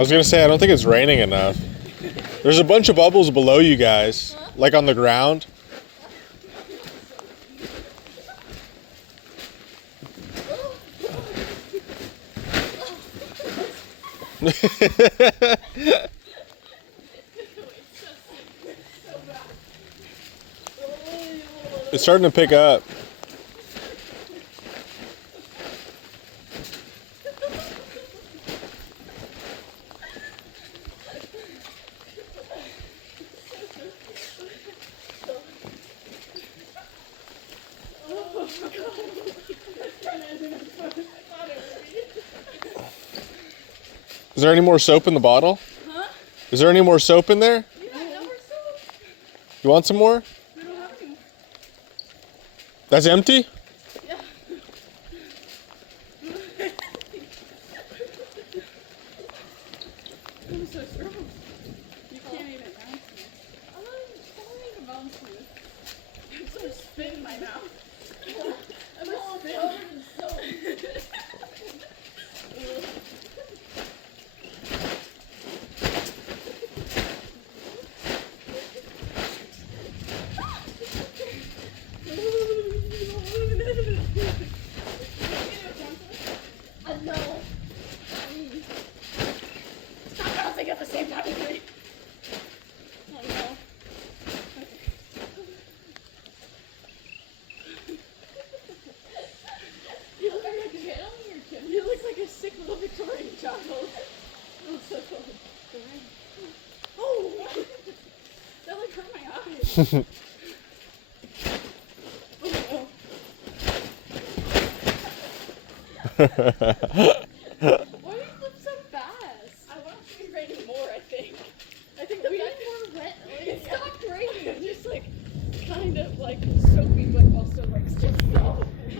was gonna say, I don't think it's raining enough. There's a bunch of bubbles below you guys, like on the ground. It's starting to pick up. Is there any more soap in the bottle? Huh? Is there any more soap in there? Yeah, no more soap. You want some more? We don't have any. That's empty? Yeah. I'm so strong. You can't even bounce me. I don't even bounce me. I'm so spit in my mouth. I'm all covered in soap. No. Stop bouncing at the same time as me. Oh no. You look like a kid. You look like a sick little Victorian child. I'm so cold. Oh! That like hurt my eyes. Why do you flip so fast? I want it to be raining more, I think. I think we need more wet. It stopped raining. Just like kind of like soaking.